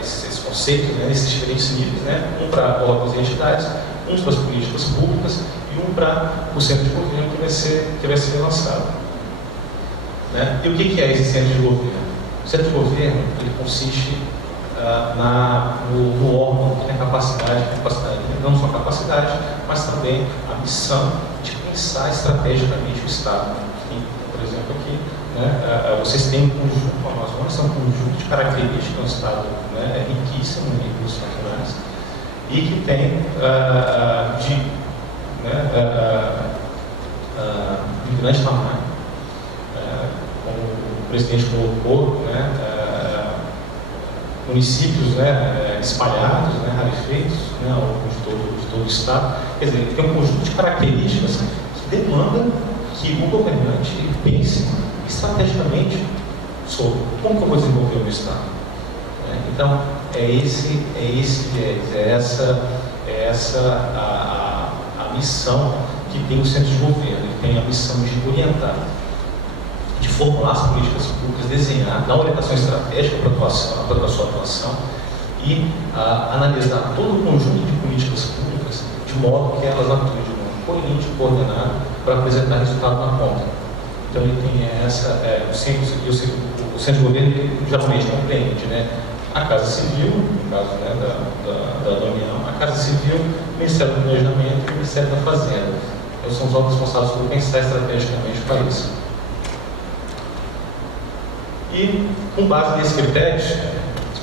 esses conceitos, né, nesses diferentes níveis, né? Um para órgãos e entidades, um para as políticas públicas e um para o centro de governo que vai ser lançado. Né? E o que é esse centro de governo? O centro de governo ele consiste no órgão que tem a capacidade, não só a capacidade, mas também a missão de pensar estrategicamente o Estado. Por exemplo, aqui, né, vocês têm um conjunto, o Amazonas é um conjunto de características do Estado, né, riquíssimo em recursos naturais e que tem de grande tamanho, como o presidente colocou, né, municípios, né, espalhados, né, rarefeitos, né, ao longo de todo o Estado. Quer dizer, tem um conjunto de características que demandam que o governante pense estrategicamente sobre como que eu vou desenvolver o meu Estado. Então, é esse viés, é essa a missão que tem o centro de governo. Ele tem a missão de orientar, de formular as políticas públicas, desenhar, dar orientação estratégica para a sua atuação e analisar todo o conjunto de políticas públicas de modo que elas atuem de modo coerente, coordenado, para apresentar resultado na ponta. Então ele tem o centro de governo geralmente compreende, né, a Casa Civil, no caso, né, da União, a Casa Civil, o Ministério do Planejamento e o Ministério da Fazenda. Eles são os órgãos responsáveis por pensar estrategicamente para isso. E, com base nesses critérios,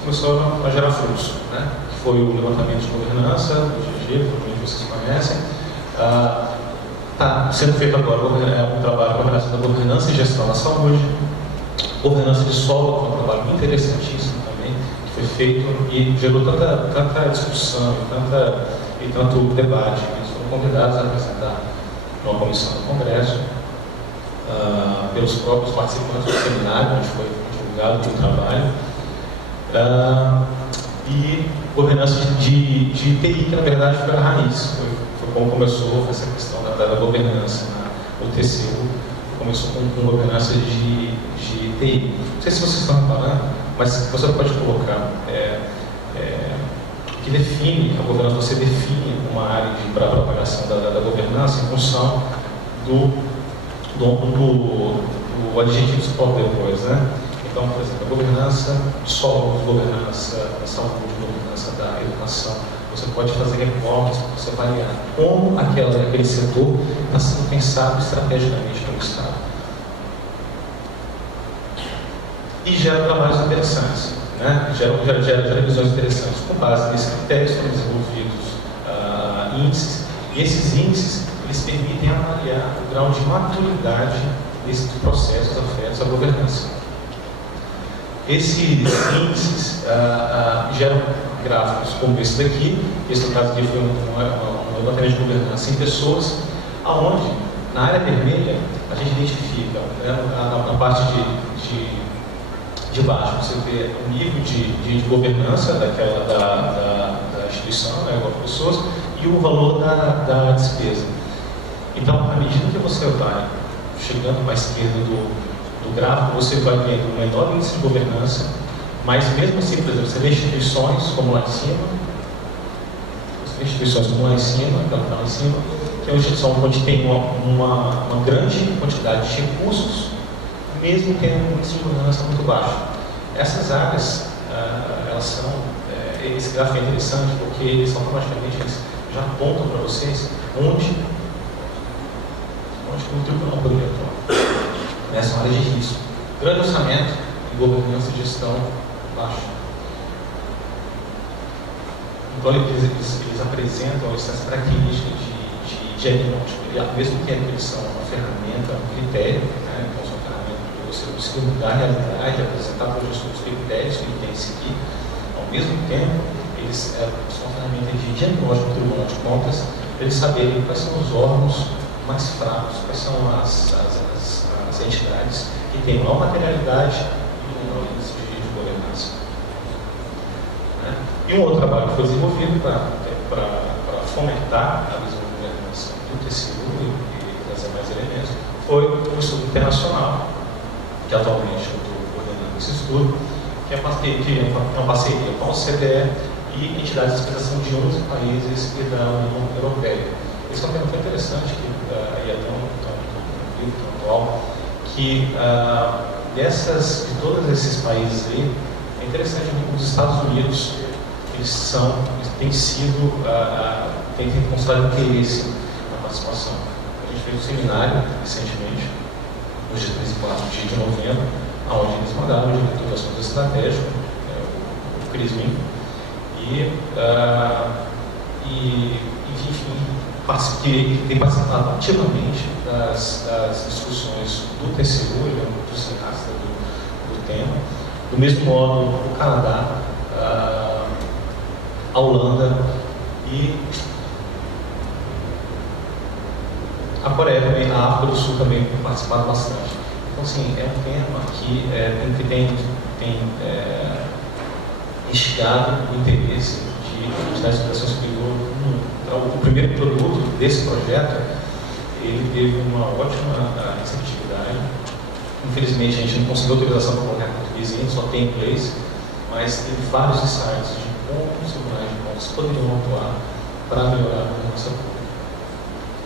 começou a gerar frutos, né? Que foi o levantamento de governança, do GG, que vocês conhecem. Está sendo feito agora um trabalho de coordenação da governança e gestão da saúde, governança de solo, que é um trabalho muito interessantíssimo também, que foi feito e gerou tanta discussão e tanto debate. Eles foram convidados a apresentar numa comissão do Congresso, pelos próprios participantes do seminário, onde foi divulgado o trabalho, e governança de TI, que na verdade foi a raiz, foi como começou essa questão da governança. O TCU começou com governança de TI. Não sei se vocês estão reparando, mas você pode colocar que define a governança, você define uma área para a propagação da governança em função do adjetivo que se coloca depois, né? Então, por exemplo, a governança de solo, governança da saúde, governança da educação. Você pode fazer reformas para você avaliar como aquele setor está sendo pensado estrategicamente pelo Estado. E gera trabalhos interessantes, né? Gera visões interessantes. Com base nesses critérios foram desenvolvidos índices, e esses índices eles permitem avaliar o grau de maturidade desses processos afetos à governança. Esses índices geram gráficos como esse daqui. Esse, no caso aqui, foi um levantamento de governança em pessoas, aonde, na área vermelha, a gente identifica, né, na parte de baixo, você vê o nível de governança da instituição, né, igual pessoas, e o valor da despesa. Então, à medida que você vai chegando para a esquerda do gráfico, você vai vendo um enorme índice de governança, mas mesmo assim, por exemplo, você vê instituições como lá em cima, então lá em cima, que é uma instituição onde tem uma grande quantidade de recursos, mesmo tendo um índice de governança muito baixo. Essas áreas, elas são, esse gráfico é interessante porque eles automaticamente já apontam para vocês onde o tribunal poderia atuar. Nessa área de risco. Grande orçamento e governança e gestão baixo. Então, eles apresentam essas características de diagnóstico. Mesmo que eles são uma ferramenta, um critério, né? Então, são ferramentas para você conseguir mudar a realidade, apresentar para os critérios que ele tem que seguir. Ao mesmo tempo, eles são ferramentas de diagnóstico do Tribunal de Contas, para eles saberem quais são os órgãos mais fracos, quais são as entidades que têm maior materialidade e menor índice de governança. Né? E um outro trabalho que foi desenvolvido para fomentar a visão de governança do TCU e trazer mais elementos foi o estudo internacional, que atualmente eu estou coordenando esse estudo, que é uma parceria com a OCDE e entidades de pesquisação de 11 países e da União Europeia. Esse é um tema tão interessante, que é tão atual, que de todos esses países aí, é interessante que os Estados Unidos, eles têm demonstrado interesse na participação. A gente fez um seminário recentemente, no dia 3 e 4 de novembro, onde eles mandaram o diretor de assuntos estratégicos, o Chris Min, enfim, tem participado ativamente das discussões do TCU, ele é um entusiasta do tema. Do mesmo modo, o Canadá, a Holanda e a Coreia também, a África do Sul também tem participado bastante. Então, assim, é um tema que tem instigado o interesse de entidades de educação superior. O primeiro produto desse projeto, ele teve uma ótima receptividade. Infelizmente, a gente não conseguiu autorização para colocar em português ainda, só tem em inglês, mas teve vários insights de como os tribunais de contas poderiam atuar para melhorar a nossa pública. A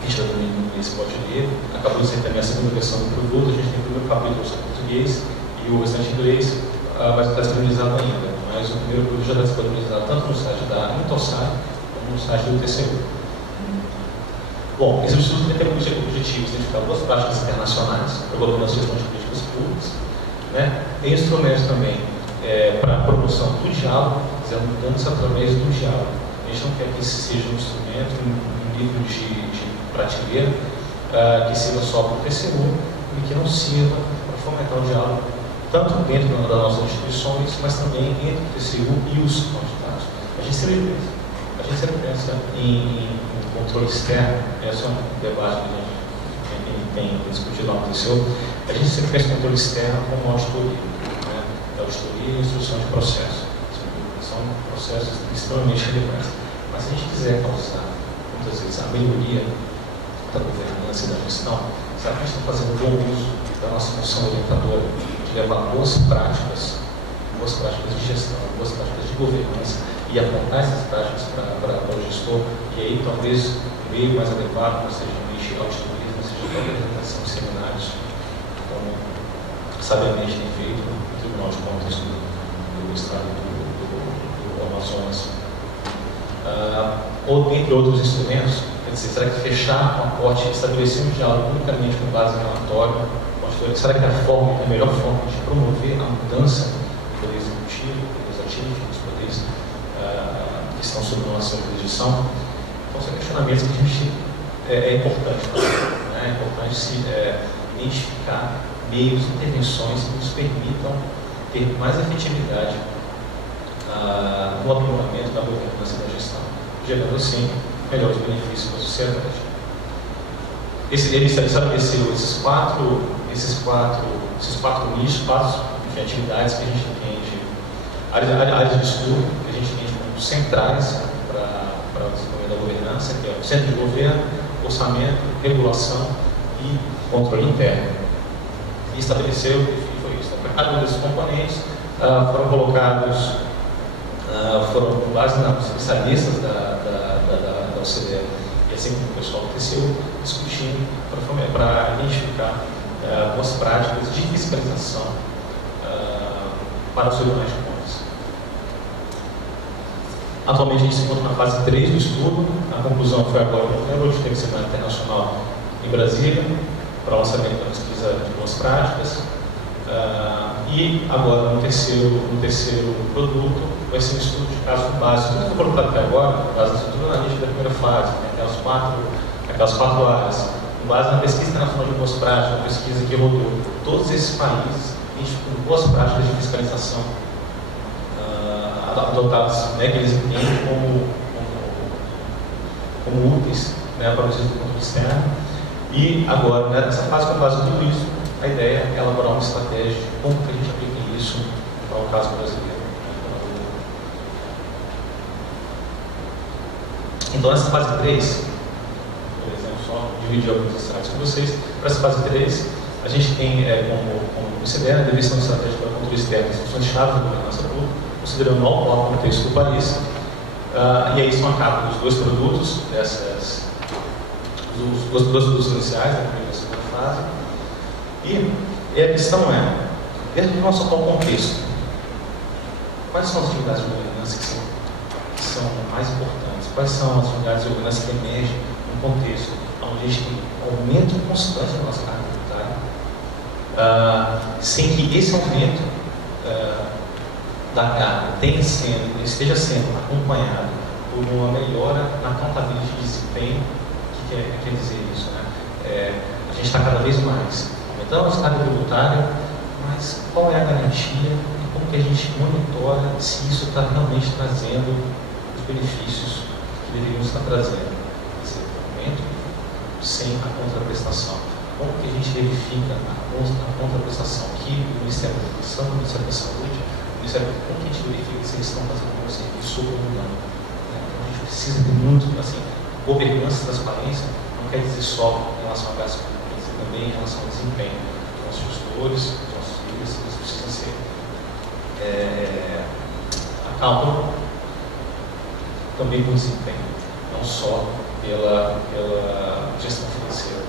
gente está também no inglês, pode ler. Acabou de ser também a segunda versão do produto, a gente tem o primeiro capítulo em português e o restante em inglês vai estar disponibilizado ainda. Mas o primeiro produto já está disponibilizado tanto no site da Intosai como no site do TCU. Bom, esse estudo tem como objetivo identificar boas práticas internacionais para a governança de políticas públicas, né? Tem instrumentos também para a promoção do diálogo, dizendo mudança através do diálogo. A gente não quer que esse seja um instrumento, um nível de prateleira, que sirva só para o TCU e que não sirva para fomentar o diálogo, tanto dentro das nossas instituições, mas também entre o TCU e os candidatos. A gente sempre pensa em controle externo. Esse é um debate que a gente tem discutido lá no TCU. A gente sempre pensa em controle externo como auditoria, né? Auditoria e instrução de processo. São processos extremamente relevantes. Mas se a gente quiser causar, muitas vezes, a melhoria da governança e da gestão, será que a gente está fazendo bom uso da nossa função orientadora de levar boas práticas de gestão, boas práticas de governança e apontar essas práticas para o gestor? E aí talvez o meio mais adequado não seja a auditoria, mas seja a apresentação de seminários, como sabiamente tem feito o Tribunal de Contas do Estado do Amazonas. Ou entre outros instrumentos, quer dizer, será que fechar um aporte, estabelecer um diálogo unicamente com base em relatório, será que a melhor forma de promover a mudança do poder executivo, do poder legislativo, dos poderes que estão sob nossa jurisdição? Então, são questionamentos que a gente é importante fazer, né? É importante se identificar meios, intervenções que nos permitam ter mais efetividade no aprimoramento da governança e da gestão, gerando assim melhores benefícios para a sociedade. Ele estabeleceu esses quatro nichos, de atividades que a gente entende, áreas de estudo que a gente entende como centrais para o desenvolvimento da governança, que é o centro de governo, orçamento, regulação e controle interno. E estabeleceu, foi isso. Para cada um desses componentes foram colocados, foram com base nos especialistas da OCDE e assim como o pessoal do TCU, discutindo para identificar boas práticas de fiscalização para os tribunais de contas. Atualmente a gente se encontra na fase 3 do estudo. A conclusão foi agora em novembro, a gente teve seminário internacional em Brasília para o lançamento da pesquisa de boas práticas. E agora no terceiro produto vai ser um estudo de caso básico. Tudo que foi colocado até agora, no caso da estrutura analítica da primeira fase, né, aquelas quatro áreas, com base na pesquisa internacional de boas práticas, uma pesquisa que rodou todos esses países, com boas práticas de fiscalização adotadas, né, que eles entendem como úteis, né, para o exercício do controle externo. E agora, nessa fase, com base em tudo isso, a ideia é elaborar uma estratégia de como que a gente aplica isso para o caso brasileiro. Então, nessa fase 3, por exemplo, só dividir alguns insights com vocês. Para essa fase 3, a gente tem como considerar a definição estratégica para o controle externo das funções-chave da governança pública, considerando o atual contexto do país. E aí são a capa dos dois produtos, dos dois produtos iniciais, da primeira e da segunda fase. E a questão é, dentro do nosso atual contexto, quais são as atividades de governança que são mais importantes? Quais são as atividades de governança que emergem num contexto onde a gente tem aumento constante da nossa carga tributária, sem que esse aumento da carga esteja sendo acompanhado por uma melhora na contabilidade de desempenho? O que quer dizer isso, né? A gente está cada vez mais aumentando a nossa carga tributária, mas qual é a garantia e como que a gente monitora se isso está realmente trazendo os benefícios que deveríamos estar trazendo? Esse aumento sem a contraprestação. Como que a gente verifica a contraprestação que o Ministério da Educação, o Ministério da Saúde, como que a gente verifica se eles estão fazendo um serviço ou não? Então a gente precisa ter muito, assim, governança e transparência não quer dizer só em relação a gastos públicos, mas também em relação ao desempenho dos nossos gestores, dos nossos líderes, eles precisam ser accountable também por desempenho, não só pela gestão financeira.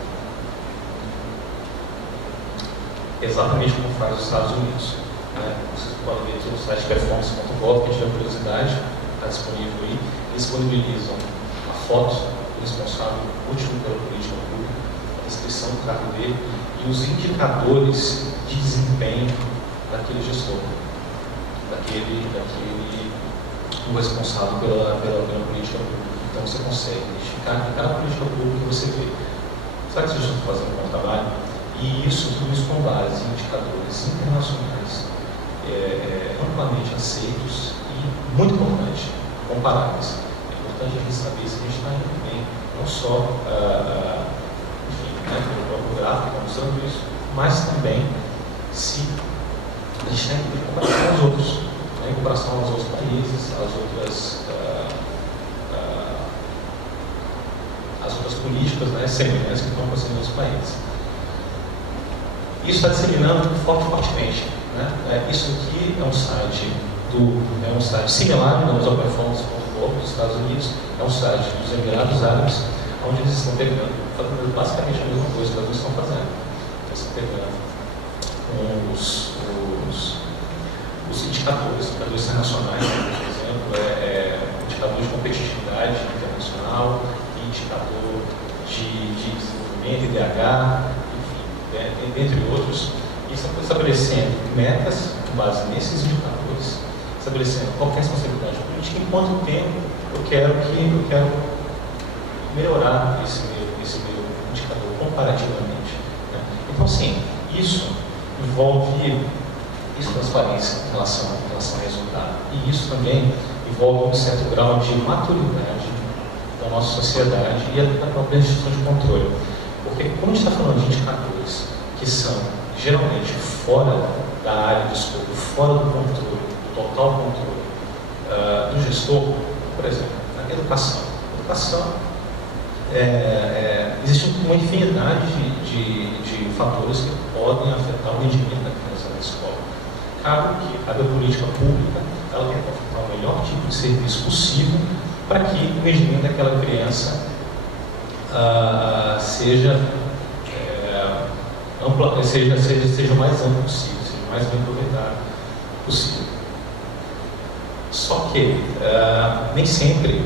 Exatamente como faz os Estados Unidos. Né? Vocês podem ver aqui no site performance.gov, quem tiver curiosidade, está disponível aí. Eles disponibilizam a foto do responsável último pela política pública, a descrição do cargo dele e os indicadores de desempenho daquele gestor, daquele o responsável pela política pública. Então você consegue identificar que cada política pública você vê. Será que esse gestor está fazendo um bom trabalho? E tudo isso com base em indicadores internacionais amplamente aceitos e, muito importante, comparáveis. É importante a gente saber se a gente está indo bem, não só pelo próprio gráfico, mostrando isso, mas também se a gente está indo bem em comparação aos outros, em comparação aos outros países, às outras políticas semelhantes que estão acontecendo nos países. Isso está disseminando fortemente. Né? Isso aqui é um site similar ao performance.gov dos Estados Unidos, é um site dos Emirados Árabes, onde eles estão fazendo basicamente a mesma coisa que eles estão fazendo. Eles estão pegando os indicadores internacionais, por exemplo, indicador de competitividade internacional, indicador de desenvolvimento, IDH, entre outros, e estabelecendo metas com base nesses indicadores, estabelecendo qual é a responsabilidade política, em quanto tempo eu quero melhorar esse meu indicador comparativamente. Né? Então, sim, isso envolve transparência em relação ao resultado. E isso também envolve um certo grau de maturidade da nossa sociedade e da própria instituição de controle. Porque quando a gente está falando de indicadores que são geralmente fora da área de escopo, fora do controle, do total controle do gestor, por exemplo, na educação. Existe uma infinidade de fatores que podem afetar o rendimento da criança na escola. Cabe a política pública ela tem que ofertar o melhor tipo de serviço possível para que o rendimento daquela criança seja o mais amplo possível, seja o mais bem aproveitado possível. Só que nem sempre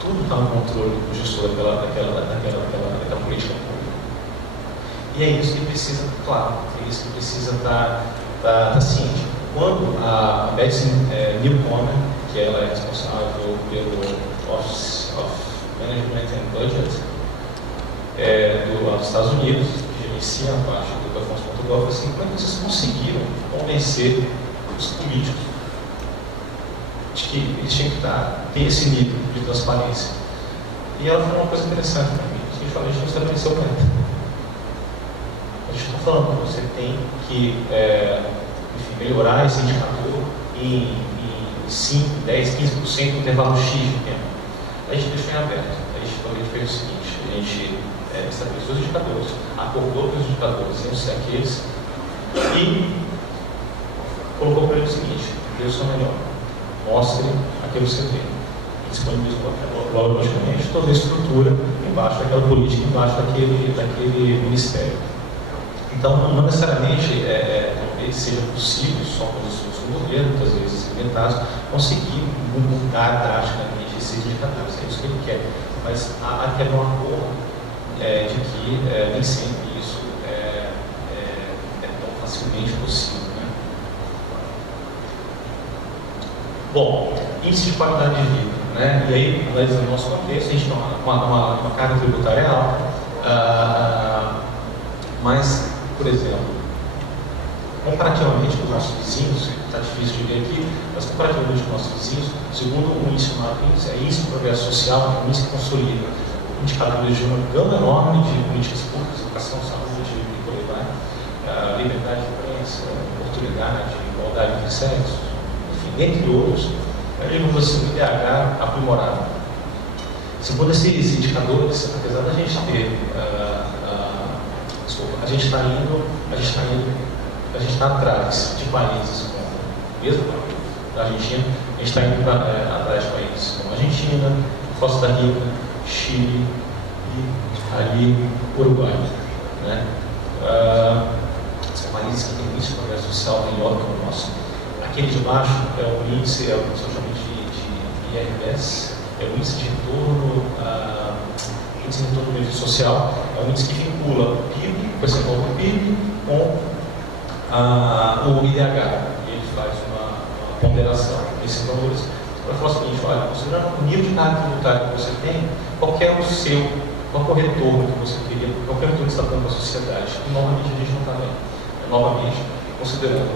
tudo está no controle do gestor daquela política pública. E é isso que precisa estar claro, é isso que precisa estar ciente. Quando a Betsy Newcomer, que ela é responsável pelo Office of Management and Budget dos Estados Unidos, que gerencia a parte do performance.gov, assim, como é que vocês conseguiram convencer os políticos de que eles tinham que ter esse nível de transparência? E ela falou uma coisa interessante para mim, que a gente não estabeleceu o meta. A gente está falando que você tem que melhorar esse indicador em 5, 10, 15% no intervalo X de tempo. A gente deixou em aberto. A gente fez o seguinte, a gente estabeleceu os indicadores, acordou que os indicadores iam ser aqueles e colocou para ele o seguinte: dê o seu melhor, mostre aquilo que você tem, disponibilizou, logicamente, toda a estrutura embaixo daquela política, embaixo daquele ministério. Então, não necessariamente seja possível, só com os governos, muitas vezes inventados, conseguir mudar drasticamente esses indicadores. É isso que ele quer. Mas há que haver um acordo de que nem sempre isso é tão facilmente possível. Né? Bom, índice de qualidade de vida. Né? E aí, no nosso contexto, a gente tem uma carga tributária alta, mas, por exemplo, comparativamente com os nossos vizinhos, está difícil de ver aqui, mas comparativamente com os nossos vizinhos, segundo o índice chamado índice de progresso social, é um índice que consolida indicadores de uma gama enorme de políticas públicas, educação, saúde e por aí vai, liberdade de imprensa, oportunidade, igualdade entre sexos, enfim, entre outros, digamos assim, um IDH aprimorado. Segundo esses indicadores, apesar da gente ter, a gente está atrás de países como, mesmo a Argentina, a gente está indo atrás de países como Argentina, Costa Rica, Chile e ali Uruguai. Né? São países que têm um índice de progresso social melhor que o nosso. Aquele de baixo é o índice, é o que se chama de IRS, é o índice de retorno, do nível social, é um índice que vincula o PIB, o percentual do PIB, com o IDH. E ele faz uma ponderação desses valores para falar o seguinte: olha, considerando o nível de carga tributária que você tem, qual é o retorno que você queria, qual é o retorno que você está dando para a sociedade? E novamente a gente não está vendo. Novamente, considerando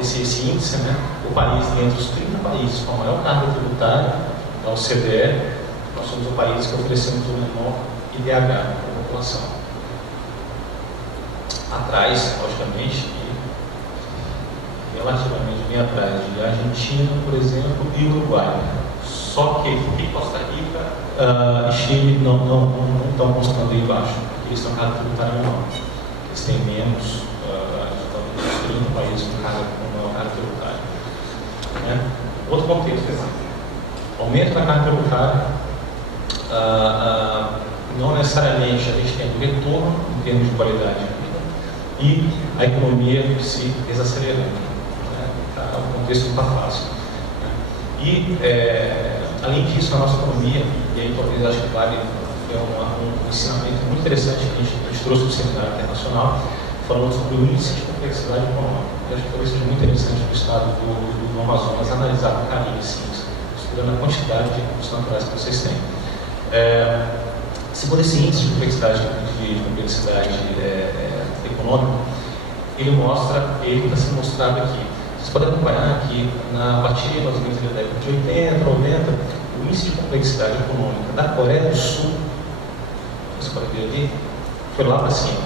esse índice, né, o país, entre os 30 países com a maior carga tributária da OCDE, nós somos o país que oferecemos o menor IDH para a população. Atrás, logicamente, e relativamente bem atrás de Argentina, por exemplo, e Uruguai. Só que Costa Rica e Chile não estão constando aí embaixo, porque eles têm carga tributária menor. Eles têm menos, de 30 países com maior carga tributária. Né? Outro contexto, aumento da carga tributária, não necessariamente a gente tem um retorno em termos de qualidade de vida e a economia se desacelerando. Né? O contexto não está fácil. Né? E, além disso, a nossa economia, e aí talvez acho que vale um ensinamento muito interessante que a gente trouxe do seminário internacional, falando sobre o índice de complexidade econômica. Eu acho que talvez seja muito interessante no estado do Amazonas analisar com carinho esse índice, estudando a quantidade de recursos naturais que vocês têm. Segundo esse índice de complexidade econômica, ele está sendo mostrado aqui. Vocês podem acompanhar aqui, a partir mais ou menos da década de 80, 90, o índice de complexidade econômica da Coreia do Sul, vocês podem ver ali, foi lá para cima,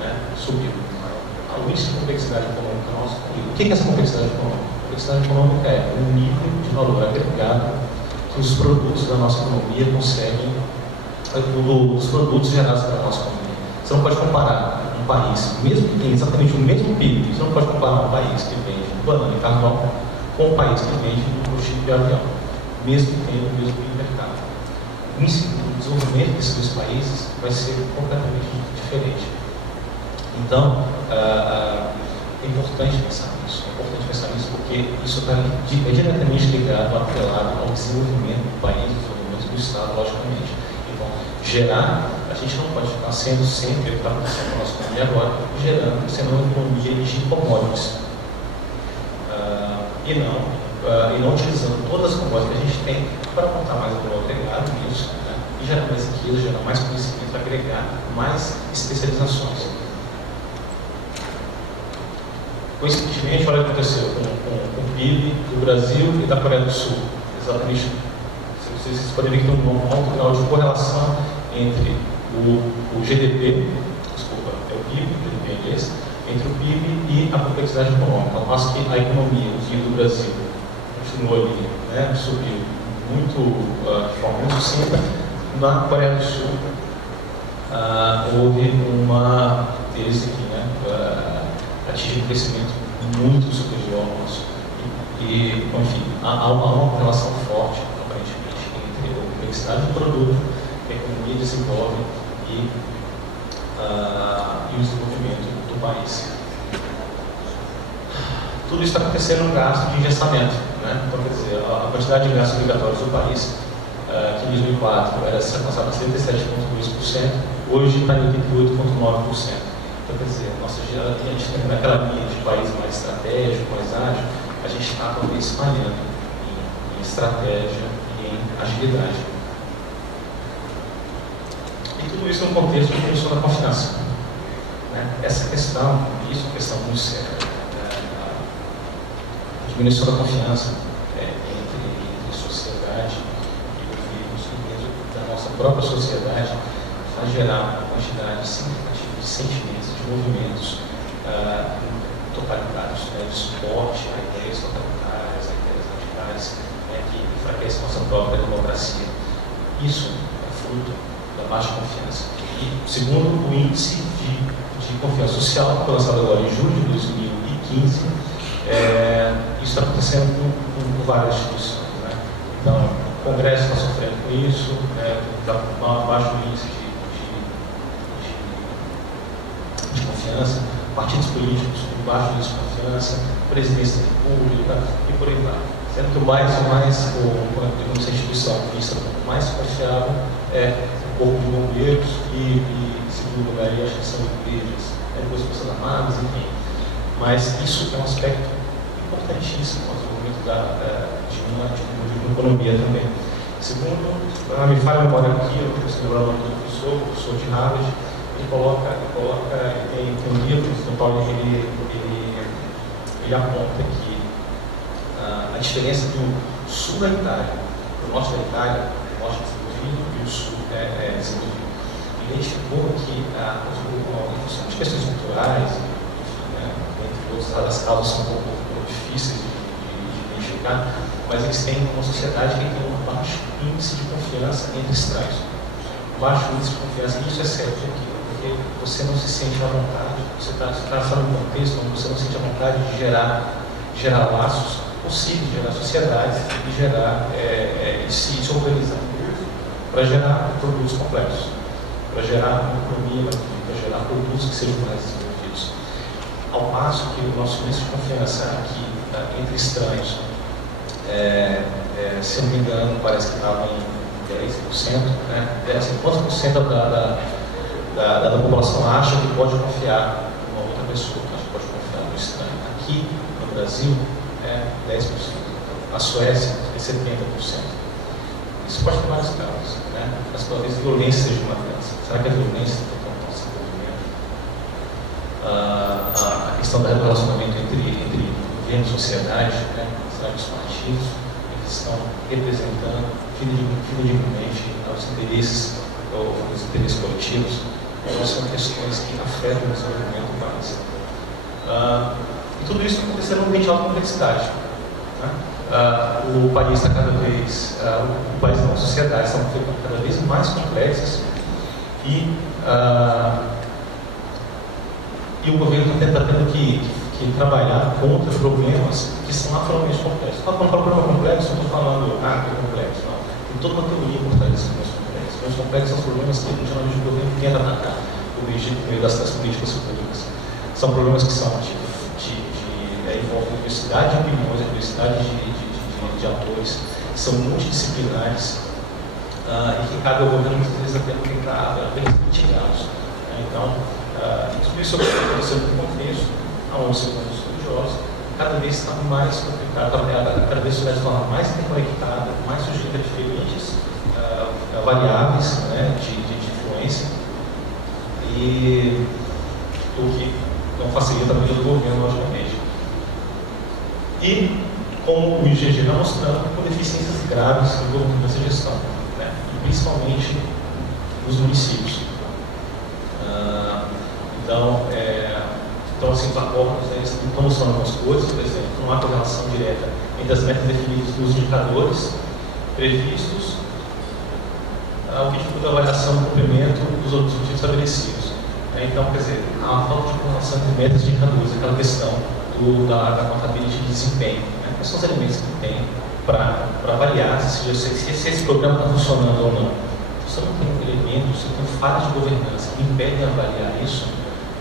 né? Subiu. O índice de complexidade econômica nosso subiu. O que é essa complexidade econômica? A complexidade econômica é o nível de valor agregado que os produtos da nossa economia conseguem, os produtos gerados pela nossa economia. Você não pode comparar um país, mesmo que tenha exatamente o mesmo PIB, você não pode comparar um país que vende banana e carvão com um país que vende um chip de avião, mesmo que tenha o mesmo PIB de mercado. O desenvolvimento desses dois países vai ser completamente diferente. Então, é importante pensar nisso. É importante pensar nisso porque isso está diretamente ligado, atrelado ao desenvolvimento do país, ao desenvolvimento do Estado, logicamente. Então, a gente não pode ficar sendo sempre, está acontecendo na nossa economia agora, sendo uma economia de commodities. E não utilizando todas as commodities que a gente tem para montar mais valor agregado nisso, né? E gerar mais riqueza, gerar mais conhecimento, agregar mais especializações. Coincidentemente, olha o que aconteceu com o PIB do Brasil e da Coreia do Sul. Exatamente. Vocês podem ver que tem um alto grau de correlação entre o GDP, é o PIB, o GDP em inglês, entre o PIB e a complexidade econômica. Ao passo que a economia, o PIB do Brasil, continuou ali, né, subiu de forma muito sucinta. Na Coreia do Sul, houve uma tese aqui, né, atingem um crescimento muito superior ao nosso. E, enfim, há uma correlação forte, aparentemente, entre a complexidade do produto que a economia desenvolve e o desenvolvimento do país. Tudo isso está acontecendo no gasto de engessamento, né? Então, quer dizer, a quantidade de gastos obrigatórios do país, que em 2004 era alcançada a 77,2%, hoje está em 88,9%. Então, quer dizer, a gente tem naquela linha de país mais estratégico, mais ágil, a gente está talvez falhando em estratégia e em agilidade. E tudo isso no contexto de diminuição da confiança, né? Essa questão, isso é uma questão muito séria. A diminuição da confiança entre sociedade e governos, dentro da nossa própria sociedade, vai gerar uma quantidade significativa de sentimentos, de movimentos totalitários, de suporte a ideias totalitárias, a ideias radicais, que enfraquecem a nossa própria democracia. Isso é fruto da baixa confiança. E, segundo o índice de confiança social, foi lançado agora em julho de 2015, isso está acontecendo com várias instituições, né? Então, o Congresso está sofrendo com isso, está abaixo do índice de confiança, partidos políticos embaixo do índice de confiança, presidência da República e por aí vai. Sendo que essa instituição vista como mais confiável é o corpo de bombeiros e segundo lugar, acho que são igrejas, depois Forças Armadas, enfim. Mas isso é um aspecto importantíssimo no desenvolvimento de uma economia também. Segundo, me falha a memória aqui, eu estou lembrando do professor de Harvard, ele tem um livro no qual ele aponta que a diferença do sul da Itália, do norte da Itália, o norte desenvolvido e o sul desenvolvido. Ele identificou que as questões culturais, as causas são um pouco difíceis de identificar, mas eles têm uma sociedade que tem um baixo índice de confiança entre estranhos. Baixo índice de confiança, e isso é sério porque você não se sente à vontade, você está num contexto onde você não se sente à vontade de gerar laços possíveis, de gerar sociedades e gerar se organizar para gerar produtos complexos, para gerar uma economia, para gerar produtos que sejam mais desenvolvidos. Ao passo que o nosso índice de confiança aqui entre estranhos, se não me engano, parece que estava em 10%, né? Quantos por cento da população acha que pode confiar em uma outra pessoa, que pode confiar no estranho? Aqui no Brasil é 10%, a Suécia é 70%. Isso pode ter várias causas, né? Mas talvez violência seja uma delas. Será que a violência está no nosso desenvolvimento? A questão do relacionamento entre governo e sociedade, né? Será que os partidos estão representando fidedignamente os interesses coletivos? Então, são questões que afetam o desenvolvimento do país. E tudo isso está acontecendo num ambiente de alta complexidade, né? O país está cada vez, o país não, a sociedade está ficando cada vez mais complexas e o governo está tendo que trabalhar contra problemas que são naturalmente complexos. Quando eu falo problema complexo, não estou falando que é complexo, não. Tem toda uma teoria por trás desses problemas complexos. Os complexos são os problemas que geralmente o governo tenta atacar por meio das políticas públicas. São problemas que são envolvem diversidade de opiniões, diversidade de atores, que são multidisciplinares e que cabe ao governo muitas vezes até tentar apenas mitigá-los. Então, tudo isso aconteceu no contexto, onde segundo os estudiosos, cada vez está mais complicado, cada vez vai se tornar mais interconectada, mais sujeita a diferentes variáveis, né, de influência, e o que não facilita a vida do governo, logicamente. E, como o IGG está mostrando, com deficiências graves no desenvolvimento dessa gestão, né, e principalmente nos municípios. Então, assim, os acordos estão mostrando algumas coisas, por exemplo, não há correlação direta entre as metas definidas nos indicadores previstos, o que dificulta a avaliação do cumprimento dos objetivos estabelecidos. Então, quer dizer, há uma falta de informação de metas de indicadores, aquela questão da contabilidade de desempenho. Né? Quais são os elementos que tem para avaliar se esse programa está funcionando ou não? Se você não tem elementos, se você tem falhas de governança que impedem avaliar isso,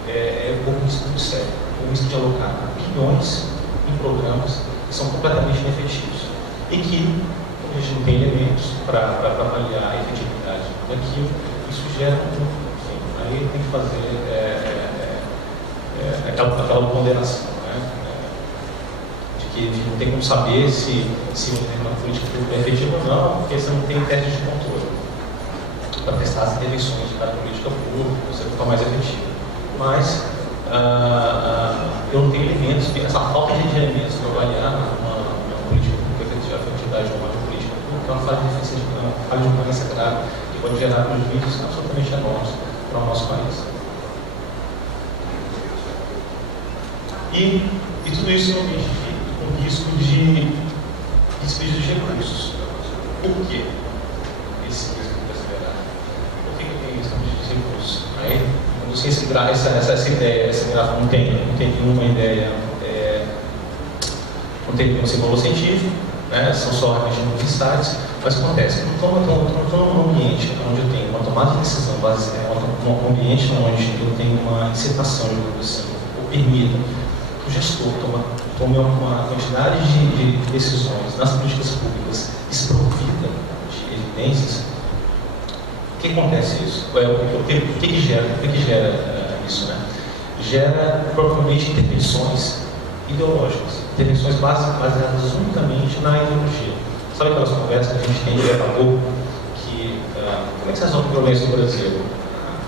é um pouco risco muito sério. Um risco de alocar bilhões em programas que são completamente inefetivos e que a gente não tem elementos para avaliar a efetividade daquilo. Isso gera aí tem que fazer aquela ponderação, né? De que não tem como saber se uma política é efetiva ou não, porque você não tem teste de controle para testar as intervenções de cada política pública, você fica mais efetivo. Mas eu não tenho elementos, essa falta de elementos para avaliar uma política pública, a efetividade de uma política pública, é uma falha de governança grave que pode gerar prejuízos absolutamente enormes para o nosso país. E tudo isso no ambiente com risco de desperdício de recursos. Por quê? Esse risco considerado. Por que eu tenho esse desperdício de recursos? Aí, não sei se essa ideia, esse gráfico não tem nenhuma ideia, não tem nenhum símbolo científico, né? São só realmente insights, mas acontece. Estou num ambiente onde eu tenho uma tomada de decisão baseada, um ambiente onde eu tenho uma incitação, assim, ou permita que o gestor tome uma quantidade de decisões nas políticas públicas desprovida de evidências. O que acontece isso? O que gera isso? Né? Gera provavelmente intervenções ideológicas, intervenções baseadas unicamente na ideologia. Sabe aquelas conversas que a gente tem de elevador, que como é que você resolve violência no Brasil?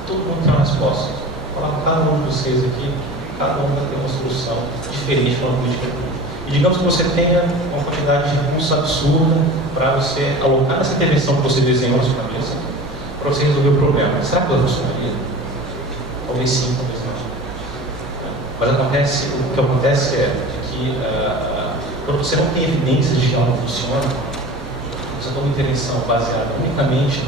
Todo mundo tem uma resposta. Vou falar com cada um de vocês aqui, cada um vai ter uma solução diferente para uma política pública. E digamos que você tenha uma quantidade de recursos absurda para você alocar essa intervenção que você desenhou na sua cabeça, para você resolver o problema. Será que ela funcionaria? Talvez sim, talvez não. Mas o que acontece é que quando você não tem evidências de que ela não funciona, você toma uma intervenção baseada unicamente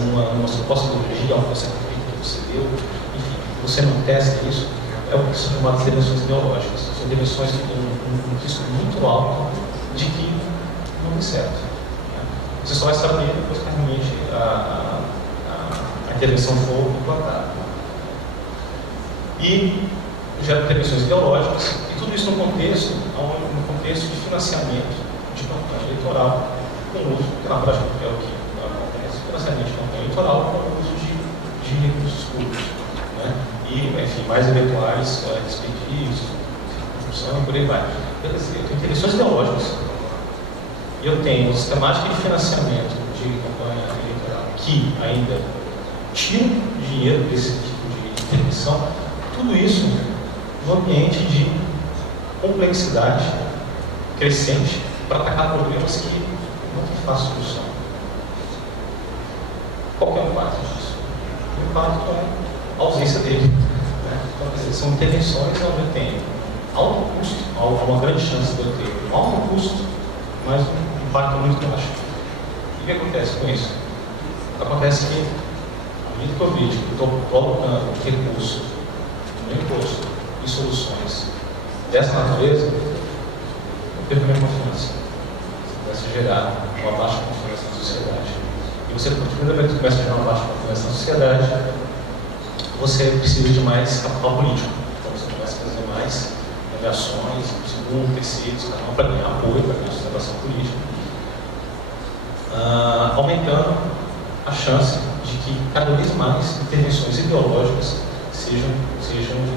numa suposta ideologia, uma coisa que você deu, enfim, você não testa isso, é o que são chamadas intervenções ideológicas. São intervenções que têm um risco muito alto de que não dê certo. Você só vai saber depois que realmente a intervenção for implantada. E gera intervenções ideológicas, e tudo isso no contexto de financiamento de campanha eleitoral, com o uso, que na prática é o que acontece, financiamento de campanha eleitoral com o uso de recursos públicos. Né? E, enfim, mais eventuais desperdícios, corrupção e por aí vai. Quer dizer, eu tenho intervenções ideológicas, e eu tenho uma sistemática de financiamento de campanha eleitoral que ainda tira dinheiro desse tipo de intervenção, tudo isso no ambiente de complexidade crescente para atacar problemas que não tem fácil solução. Qual é o impacto disso? O impacto é a ausência dele. Né? Então, quer dizer, são intervenções onde eu tenho alto custo, há uma grande chance de eu ter um alto custo, mas um impacto muito baixo. E o que acontece com isso? Acontece que, à medida que eu vejo que eu estou colocando recurso no imposto e soluções dessa natureza, eu perco minha confiança. Você começa a gerar uma baixa confiança na sociedade. E você, primeiramente, começa a gerar uma baixa confiança na sociedade, você precisa de mais capital político. Então você começa a fazer mais nomeações, segundo, terceiro, para ganhar apoio, para ganhar sustentação política, aumentando a chance de que cada vez mais intervenções ideológicas sejam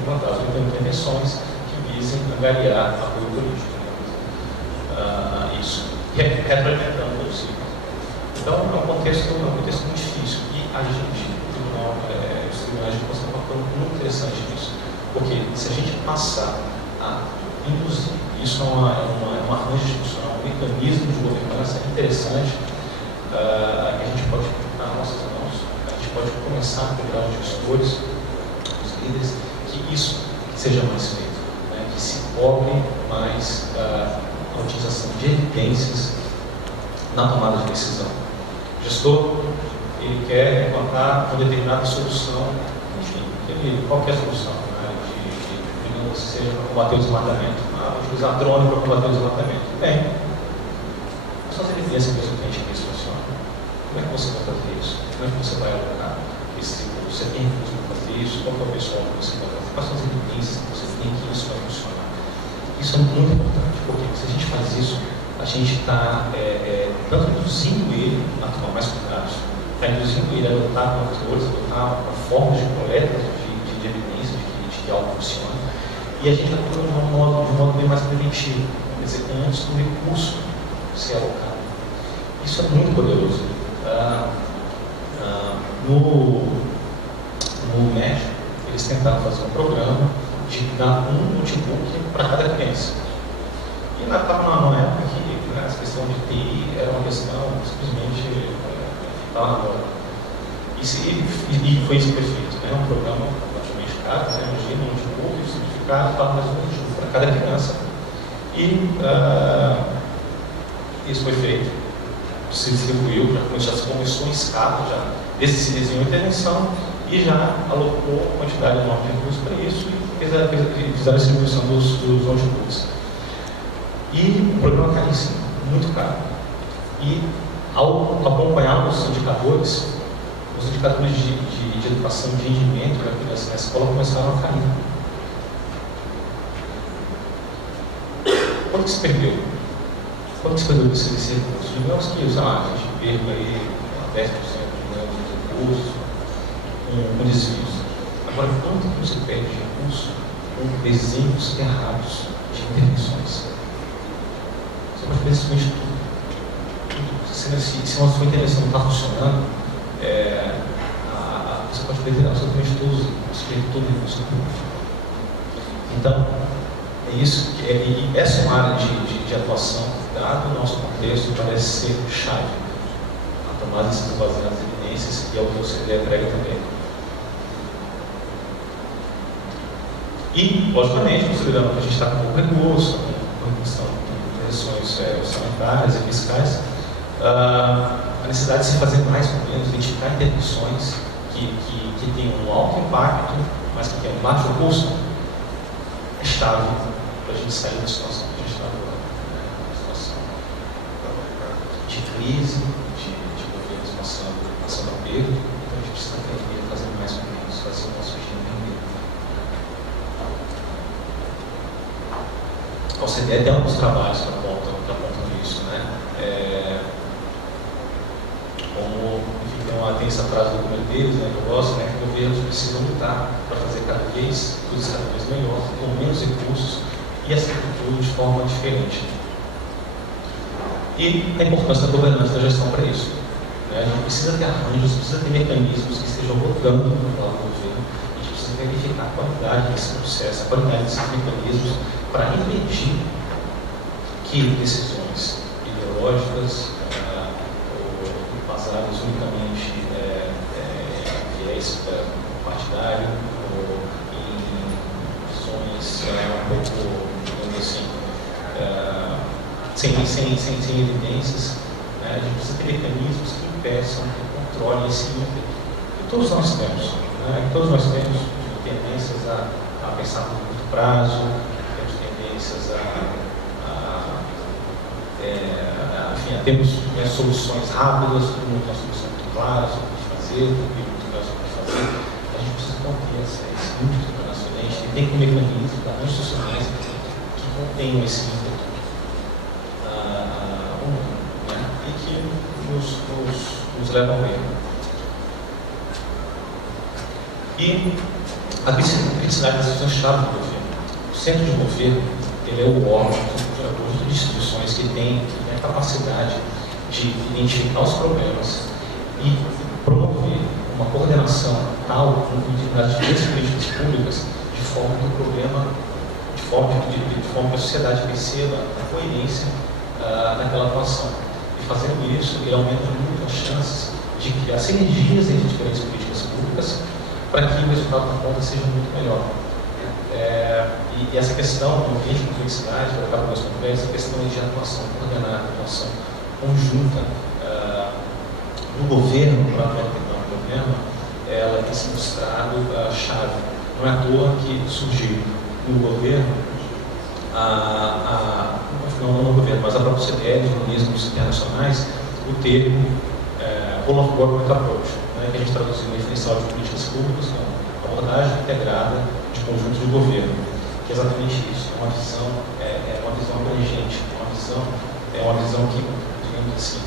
implantadas, intervenções que visem angariar apoio político. Isso. Retroalimentando o ciclo. Então, é um contexto muito difícil. E a gente, os tribunais de contas, estão um papel muito interessante nisso. Porque se a gente passar a induzir, isso é um arranjo institucional, um mecanismo de governança interessante, a gente pode, nas nossas mãos, a gente pode começar a cobrar os gestores, os líderes, que isso seja mais feito, né? Que se cobre mais a utilização de evidências na tomada de decisão. O gestor, ele quer implantar uma determinada solução, enfim, qual que é a solução, né, digamos, seja para combater o desmatamento, utilizar drone para combater o desmatamento. Bem, quais são as evidências que você tem de que isso funciona? Como é que você vai fazer isso? Como é que você vai alocar esse recurso? Você tem recurso para fazer isso? Qual que é o pessoal que você vai fazer? Quais são as evidências que você tem que isso vai funcionar? Isso é muito importante, porque se a gente faz isso, a gente está tanto induzindo ele a tomar mais cuidados, está induzindo ele a adotar controles, a adotar formas de coleta de evidências de que algo funciona, e a gente está colocando de um modo bem mais preventivo, quer dizer, antes do recurso ser alocado. Isso é muito poderoso. No México, eles tentaram fazer um programa de dar um notebook para cada criança. E estava numa época que essa questão de TI era uma questão simplesmente estava na moda. E foi isso que foi feito. É um programa relativamente caro, né? Imagina um notebook simplificado para mais um notebook para cada criança. E isso foi feito, se distribuiu, já se começou em escala, já se desenhou a intervenção e já alocou uma quantidade enorme de recursos para isso e fizeram a distribuição dos notebooks. E o programa é caríssimo, muito caro. E ao acompanhar os indicadores de educação, de rendimento da criança na escola começaram a cair. Quanto que se perdeu? Quanto que se perdeu desse recurso? Digamos que, a gente perca aí 10% de recursos com desvios. Agora, quanto que você perde de recurso com desenhos errados de intervenções? Você pode fazer isso com estudo. Se uma sua intervenção não está funcionando, você pode perder absolutamente todo o recurso público. Então, é isso, e essa é uma área de atuação, dado o nosso contexto, parece ser chave. A tomada de decisão baseada nas evidências, e é o que o CDE prega também. E, logicamente, considerando que a gente está com pouco recurso, com questão de questões orçamentárias e fiscais, a necessidade de se fazer mais com menos, identificar intervenções que tenham um alto impacto, mas que tenham um baixo custo, é chave para a gente sair da situação que a gente está agora. Uma situação de crise, de governos passando a perda, então a gente precisa aprender a fazer mais com menos, fazer o nosso regime render. A OCDE tem alguns trabalhos que apontam isso, né? Tem essa frase do documento deles, né, que eu gosto, né, que governos precisam lutar para fazer cada vez melhor, com menos recursos e essa cultura de forma diferente. E a importância da governança da gestão para isso. Né? A gente precisa ter arranjos, precisa ter mecanismos que estejam rodando no lado do governo, a gente precisa verificar a qualidade desse processo, a qualidade desses mecanismos para impedir que decisões ideológicas baseadas unicamente em viés partidário ou em visões um pouco, digamos assim, sem evidências, né? A gente precisa ter mecanismos que impeçam, que controlem esse ímpeto. E todos nós temos, né? Todos nós temos tendências a pensar no curto prazo, temos tendências temos soluções rápidas, não tem uma solução muito clara sobre o que fazer, muito claro sobre o que fazer. A gente precisa conter esse ímpeto para nossa frente, e tem um mecanismo da institucionais que contenham esse ímpeto humano, né? E que nos levam ao erro. E a criticidade das decisões-chave do governo. O centro de governo ele é o órgão de instituições que tem a capacidade de identificar os problemas e promover uma coordenação tal das políticas públicas de forma que o problema, de forma que a sociedade perceba a coerência naquela atuação. E fazendo isso, ele aumenta muito as chances de criar sinergias entre diferentes políticas públicas para que o resultado da conta seja muito melhor. E essa questão do ambiente de complexidade, para acabar com as conversas, essa questão de atuação coordenada, atuação conjunta do governo para enfrentar o problema, ela tem se mostrado a chave. Não é à toa que surgiu no governo, não no governo, mas a própria CBL, os organismos internacionais, o termo Whole of Government Approach, né, que a gente traduziu no referencial de políticas públicas, uma abordagem integrada de conjunto de governo, que é exatamente isso, uma visão abrangente, uma visão que, digamos assim,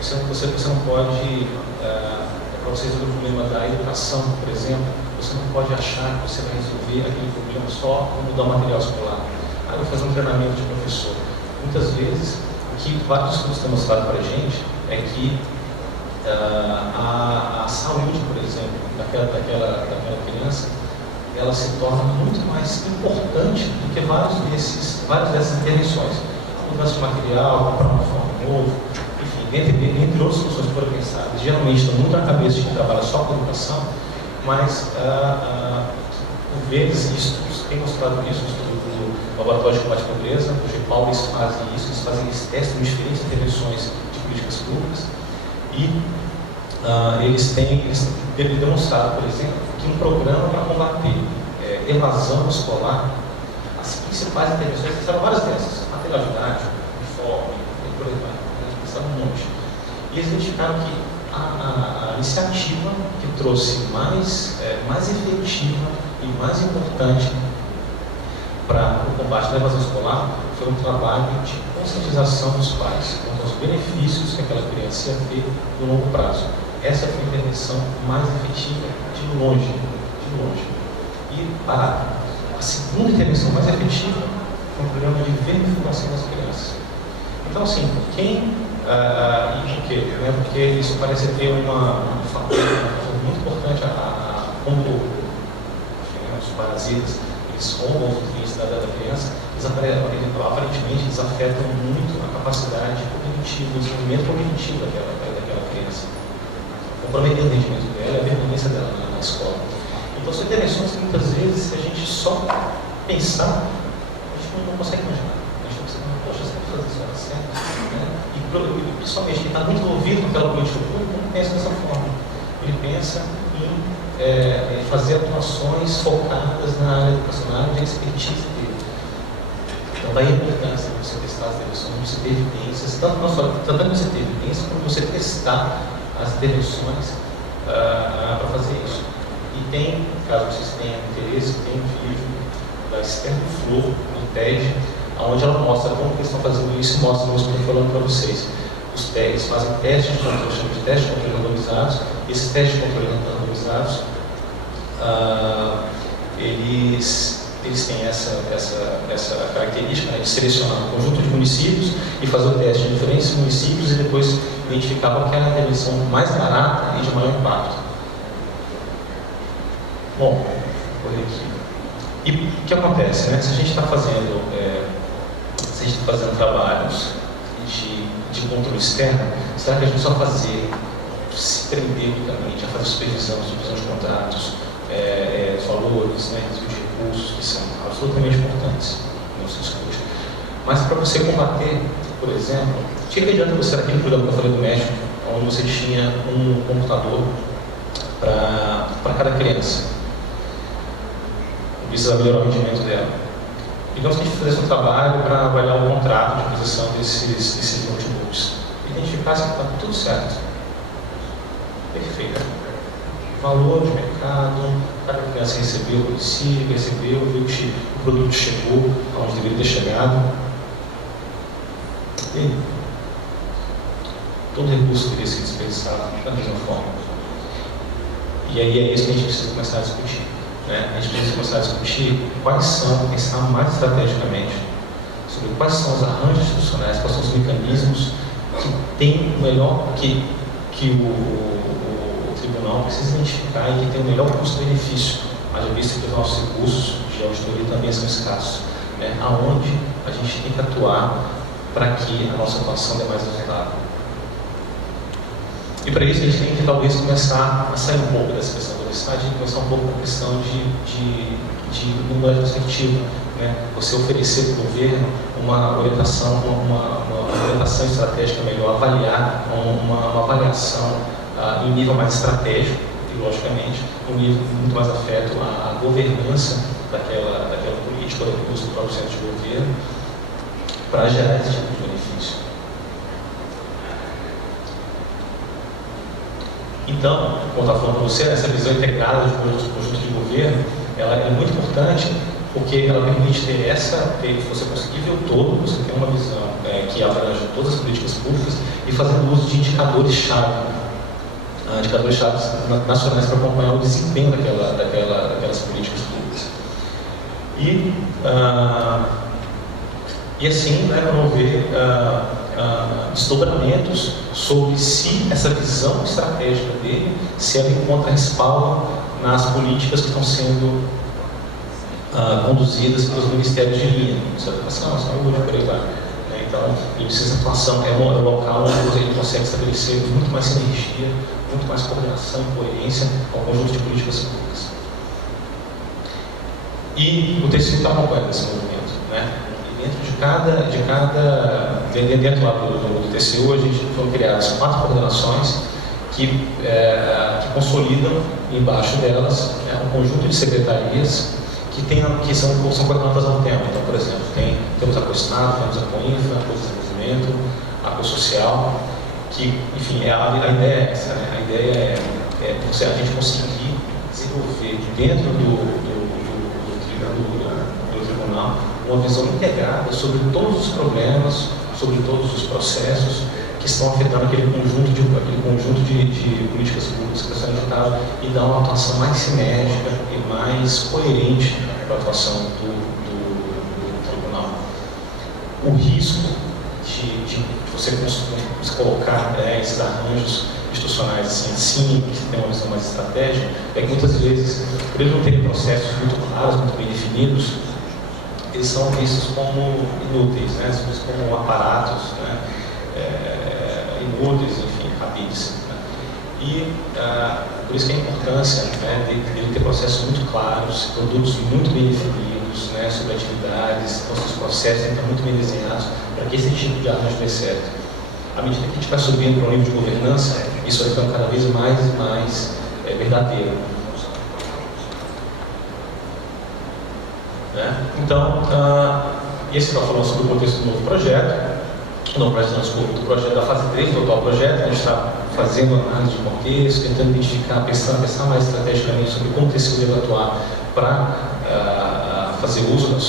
você não pode, para você resolver o problema da educação, por exemplo, você não pode achar que você vai resolver aquele problema só com mudar o material escolar. Eu vou fazer um treinamento de professor. Muitas vezes, o que vários estudos têm mostrado para a gente é que a saúde, por exemplo, daquela criança, ela se torna muito mais importante do que várias dessas intervenções. A mudança de material, comprar um uniforme novo, enfim, entre outras soluções que foram pensadas. Geralmente estão muito na cabeça de quem trabalha só com educação, mas por vezes estudos têm mostrado isso, o estudo do Laboratório de Combate à Pobreza, o GEPAL, eles fazem isso, eles testam diferentes intervenções de políticas públicas e eles têm demonstrado, por exemplo, que um programa para combater evasão escolar, as principais intervenções, pensaram várias dessas, material didático, uniforme, por aí vai, pensaram um monte. E eles identificaram que a iniciativa que trouxe mais efetiva e mais importante para o combate da evasão escolar foi um trabalho de conscientização dos pais quanto aos benefícios que aquela criança ia ter no longo prazo. Essa foi a intervenção mais efetiva de longe. E barata. A segunda intervenção mais efetiva foi um programa de verificação das crianças. Então, assim, e por quê? Porque isso parece ter um fator muito importante, como os parasitas, eles roubam os nutrientes da criança, aparentemente eles afetam muito a capacidade cognitiva, o desenvolvimento cognitivo daquela criança. Comprometendo o rendimento dela e a permanência dela na escola. Então, são intervenções que muitas vezes, se a gente só pensar, a gente não consegue imaginar. A gente não consegue imaginar, poxa, você tem que fazer isso na certa, né? E principalmente quem está muito envolvido com aquela política pública não pensa dessa forma. Ele pensa em fazer atuações focadas na área educacional de expertise dele. Então, daí a importância de você testar as intervenções, você ter evidências, tanto você ter evidências, como você testar as intervenções para fazer isso. E tem, caso vocês tenham interesse, tem um vídeo da Esther Flor, do TED, onde ela mostra como eles estão fazendo isso e mostra o que eu estou falando para vocês. Eles fazem testes de controle, chamam de testes de controle randomizados. Esses testes de controle randomizados, eles têm essa característica, né, de selecionar um conjunto de municípios e fazer o teste de diferentes municípios e depois identificar qual é a intervenção mais barata e de maior impacto. Bom, vou correr aqui. E o que acontece, né? Se a gente está fazendo, trabalhos de controle externo, será que a gente só se prender unicamente a fazer supervisão de contratos, valores, né, de recursos, que são absolutamente importantes, não se discute. Mas para você combater, por exemplo, o que adianta você naquele programa que eu falei do México, onde você tinha um computador para cada criança? Precisa melhorar o rendimento dela. Digamos que a gente fizesse um trabalho para avaliar o contrato de aquisição desses notebooks. Identificasse que está tudo certo. Perfeito. Valor de mercado, cada criança recebeu o município, viu que o produto chegou aonde deveria ter chegado. E todo recurso deveria ser desperdiçado da mesma forma. E aí é isso que a gente precisa começar a discutir. A gente precisa começar a discutir pensar mais estrategicamente sobre quais são os arranjos institucionais, quais são os mecanismos que tem o melhor, que o tribunal precisa identificar e que tem o melhor custo-benefício, haja vista que os nossos recursos de auditoria também são escassos, aonde a gente tem que atuar para que a nossa atuação dê mais resultado. E para isso a gente tem que talvez começar a sair um pouco dessa questão da universidade e começar um pouco com a questão de uma perspectiva, você oferecer para o governo uma orientação, uma orientação estratégica melhor, avaliar uma avaliação em nível mais estratégico, logicamente, um nível muito mais afeto à governança daquela política, do recurso do próprio centro de governo, para gerar esse tipo de benefício. Então, como eu estava falando para você, essa visão integrada de conjunto de governo, ela é muito importante, porque ela permite você conseguir ver o todo, você ter uma visão que abrange todas as políticas públicas e fazendo uso de indicadores-chave, nacionais para acompanhar o desempenho daquelas políticas públicas. E assim, vamos ver desdobramentos sobre se essa visão estratégica dele, se ela encontra respaldo nas políticas que estão sendo conduzidas pelos ministérios de linha, educação, saúde, por aí vai. Então, ele precisa de atuação, é um local onde ele consegue estabelecer muito mais sinergia, muito mais coordenação e coerência ao conjunto de políticas públicas. E o TCU está acompanhando esse movimento, né? Dentro lá do TCU, a gente foram criadas 4 coordenações que consolidam embaixo delas um conjunto de secretarias que são coordenadas ao tempo. Então, por exemplo, temos a COESTAD, temos a COINFRA, a CODESenvolvimento, a COSocial, que, enfim, a ideia é essa, né? A ideia é a gente conseguir desenvolver dentro do tribunal uma visão integrada sobre todos os problemas, sobre todos os processos que estão afetando aquele conjunto de políticas públicas que está sendo adotado e dar uma atuação mais sinérgica e mais coerente para a atuação do tribunal. O risco de você colocar esses arranjos institucionais assim, que tem uma visão mais estratégica, é que muitas vezes, por eles não terem processos muito claros, muito bem definidos, eles são vistos como inúteis, né? São vistos como aparatos, né? Inúteis, enfim, cabides. Né? E por isso que a importância, né, de ter processos muito claros, produtos muito bem definidos, né, sobre atividades, então os processos estão muito bem desenhados para que esse tipo de arranjo dê certo. À medida que a gente vai subindo para o nível de governança, isso vai ficando cada vez mais e mais verdadeiro. Né? Então, esse está falando sobre o contexto do novo projeto. Não, do projeto da fase 3 do atual projeto, a gente está fazendo análise de contexto, tentando identificar, pensar mais estrategicamente sobre como o TCU deve atuar para fazer uso das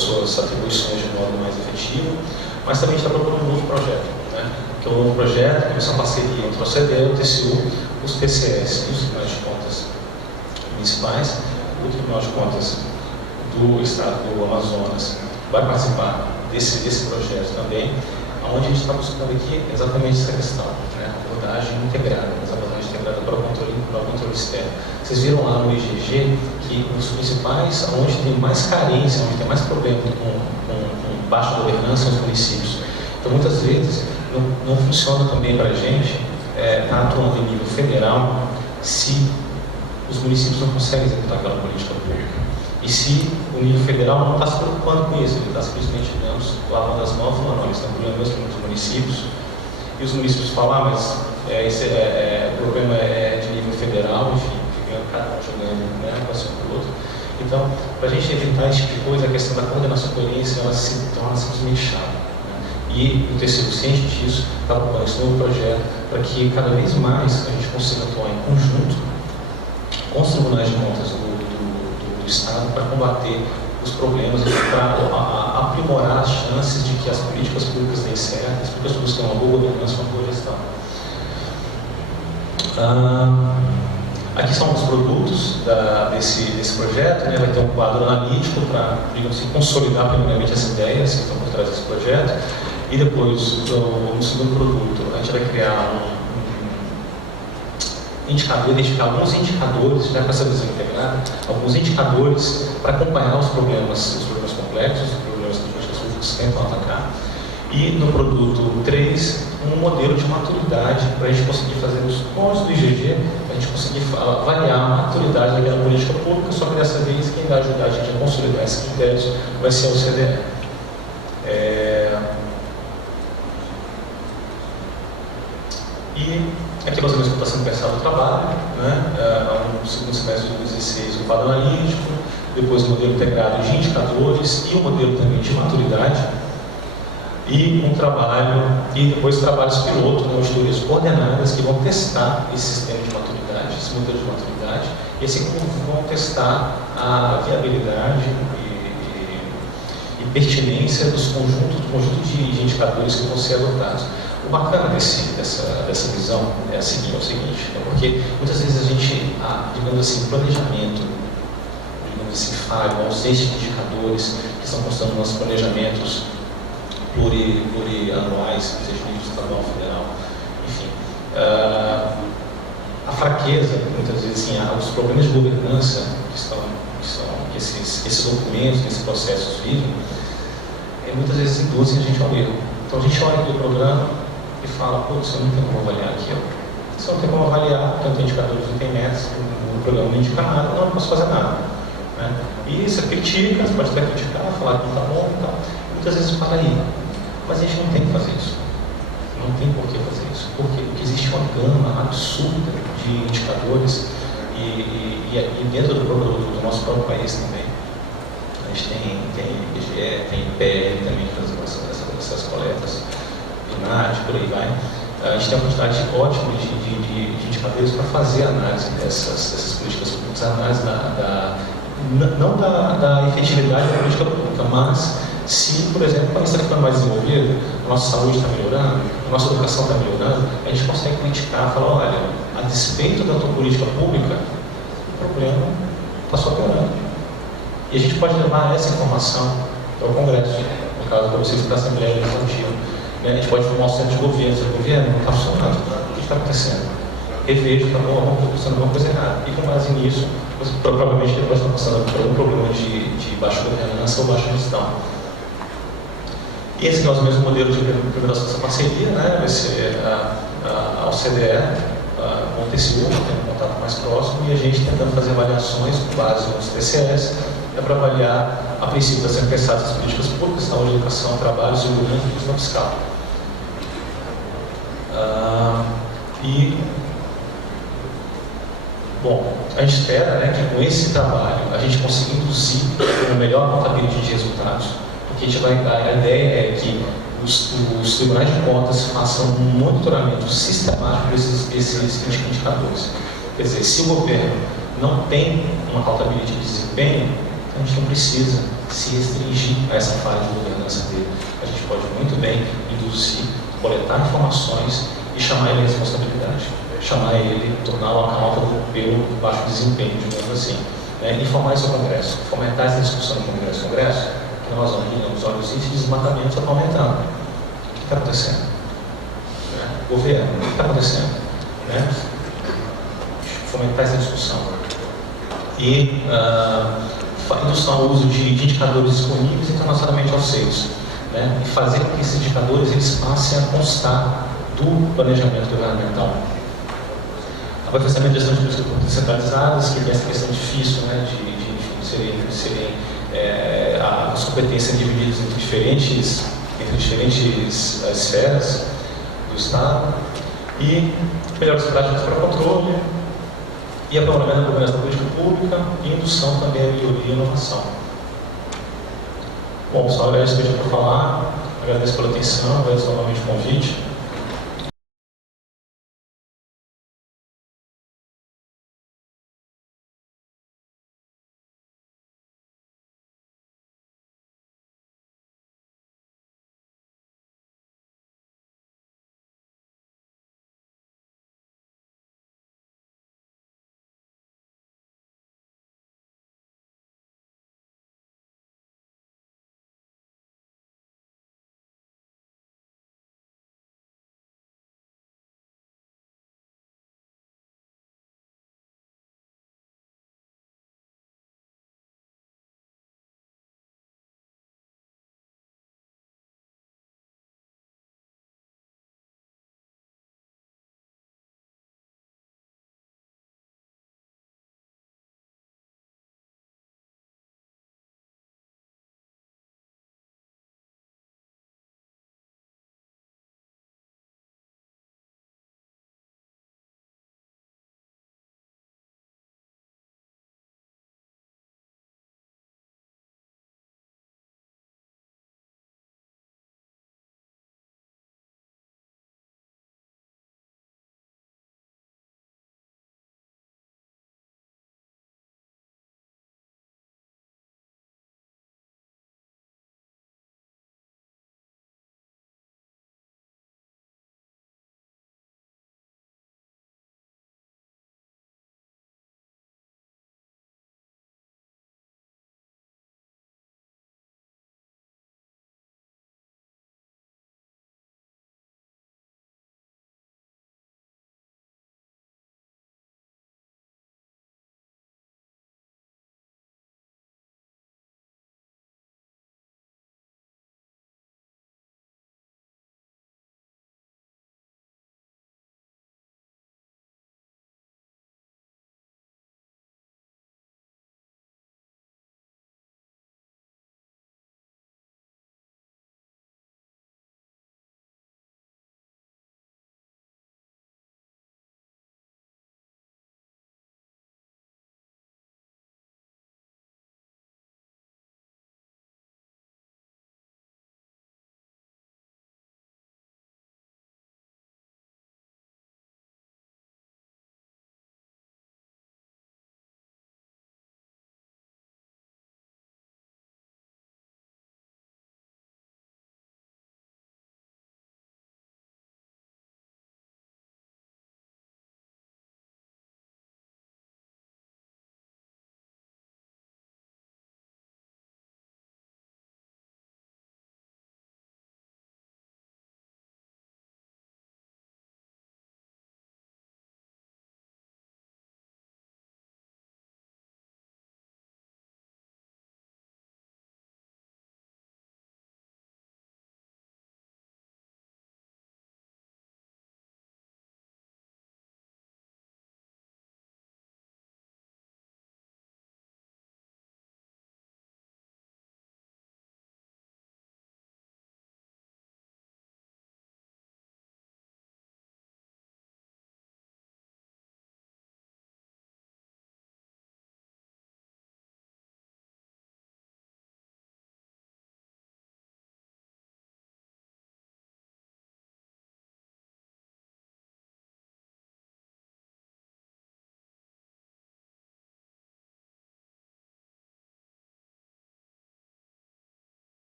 suas atribuições de modo mais efetivo, mas também está procurando um novo projeto, né? Que é um novo projeto, que é uma parceria entre o OCDE, o TCU, os TCS e os tribunais de contas municipais. O Tribunal de Contas do Estado do Amazonas vai participar desse projeto também, onde a gente está buscando aqui exatamente essa questão, né? Abordagem integrada, mas abordagem integrada para o controle externo. Vocês viram lá no IGG que os principais, onde tem mais carência, onde tem mais problema com baixa governança, são os municípios. Então, muitas vezes, não funciona também para a gente estar atuando em nível federal se os municípios não conseguem executar aquela política pública. E se o nível federal não está se preocupando com isso, ele está simplesmente, lavando as mãos, falando, olha, estão problema mesmo com os municípios, e os municípios falam, mas o problema é de nível federal, enfim, fica cada um jogando, né, um para o outro. Então, para a gente evitar esse tipo de coisa, a questão da coordenação e coerência, ela se torna simplesmente chata. Né? E o TCU, ciente disso, está acompanhando esse novo projeto, para que cada vez mais a gente consiga atuar em conjunto com os tribunais de contas do Estado para combater os problemas e para aprimorar as chances de que as políticas públicas deem certo, as políticas públicas tenham uma boa governança, uma boa gestão. Aqui são os produtos desse projeto, né? Vai ter um quadro analítico para, digamos assim, consolidar primeiramente as ideias que estão por trás desse projeto, e depois, no segundo produto, a gente vai criar identificar alguns indicadores, já com essa visão integrada, alguns indicadores para acompanhar os problemas complexos, os problemas que os políticas públicas tentam atacar. E no produto 3, um modelo de maturidade para a gente conseguir fazer os pontos do IGG, para a gente conseguir avaliar a maturidade daquela política pública, só que dessa vez quem vai ajudar a gente a consolidar esses critérios vai ser o OCDE. Aqui mais ou menos como está sendo pensado o trabalho, né? No segundo semestre de 2016 o quadro analítico, depois o modelo integrado de indicadores e o modelo também de maturidade, e um trabalho, e depois trabalhos piloto, né, auditorias coordenadas que vão testar esse sistema de maturidade, esse modelo de maturidade, e assim vão testar a viabilidade e pertinência do conjunto de indicadores que vão ser adotados. O bacana dessa visão é o seguinte, porque muitas vezes a gente, digamos assim, planejamento, digamos assim, falho, ausência de indicadores que estão constando nos nossos planejamentos plurianuais, seja nível estadual, federal, enfim. A fraqueza, muitas vezes, assim, os problemas de governança que esses documentos, que esses processos vivem, muitas vezes induzem a gente ao erro. Então a gente olha aqui o programa e fala, putz, eu não tenho como avaliar aquilo. Se eu não tenho como avaliar, porque eu não tenho indicadores, não tem metas, o programa não indica nada, não posso fazer nada. Né? E você critica, você pode até criticar, falar que não está bom e tal. Muitas vezes para aí. Mas a gente não tem que fazer isso. Não tem por que fazer isso. Porque existe uma gama absurda de indicadores e dentro do nosso próprio país também. A gente tem IBGE, tem IPL também, que faz essas coletas, INAD, por aí vai. A gente tem uma quantidade ótima de indicadores para fazer a análise dessas políticas públicas, a análise não da efetividade da política pública, mas se, por exemplo, o país está ficando mais desenvolvido, a nossa saúde está melhorando, a nossa educação está melhorando, a gente consegue criticar, falar, olha, a despeito da tua política pública, o problema está só piorando. E a gente pode levar essa informação para o Congresso, no caso para vocês da Assembleia Legislativa. A gente pode formar um centro de governo, o governo não está funcionando, o que está acontecendo? Revejo, está acontecendo alguma coisa errada. E com base nisso, você provavelmente depois está passando por algum problema de baixa governança ou baixa gestão. E esse é o mesmo modelo de implementação dessa parceria, né? Vai ser a OCDE, com o TCU, tendo um contato mais próximo, e a gente tentando fazer avaliações com base nos TCS, para avaliar, a princípio, das sendo pensadas as políticas públicas, saúde, educação, trabalho, segurança e gestão fiscal. Bom, a gente espera, né, que com esse trabalho a gente consiga induzir uma melhor contabilidade de resultados, porque a ideia é que os tribunais de contas façam um monitoramento sistemático desses indicadores. Quer dizer, se o governo não tem uma contabilidade de desempenho, a gente não precisa se restringir a essa fase de governança dele. A gente pode muito bem induzir, coletar informações e chamar ele à responsabilidade, chamar ele, torná-lo accountable pelo baixo desempenho, digamos assim. Informar isso ao Congresso, fomentar essa discussão no Congresso. Que nós olhamos, olha, os índices de desmatamento estão aumentando. O que está acontecendo? Governo, o que está acontecendo? Fomentar essa discussão. E induzir o uso de indicadores disponíveis internacionalmente aceitos. E fazer com que esses indicadores eles passem a constar do planejamento governamental. Aperfeiçoamento de gestão de políticas públicas centralizadas, que tem essa questão difícil, de serem as competências divididas entre diferentes esferas do Estado, e melhores práticas para controle, e aprimoramento da governança da política pública, e indução também à melhoria e inovação. Bom, pessoal, agradeço por falar, agradeço pela atenção, agradeço novamente o convite.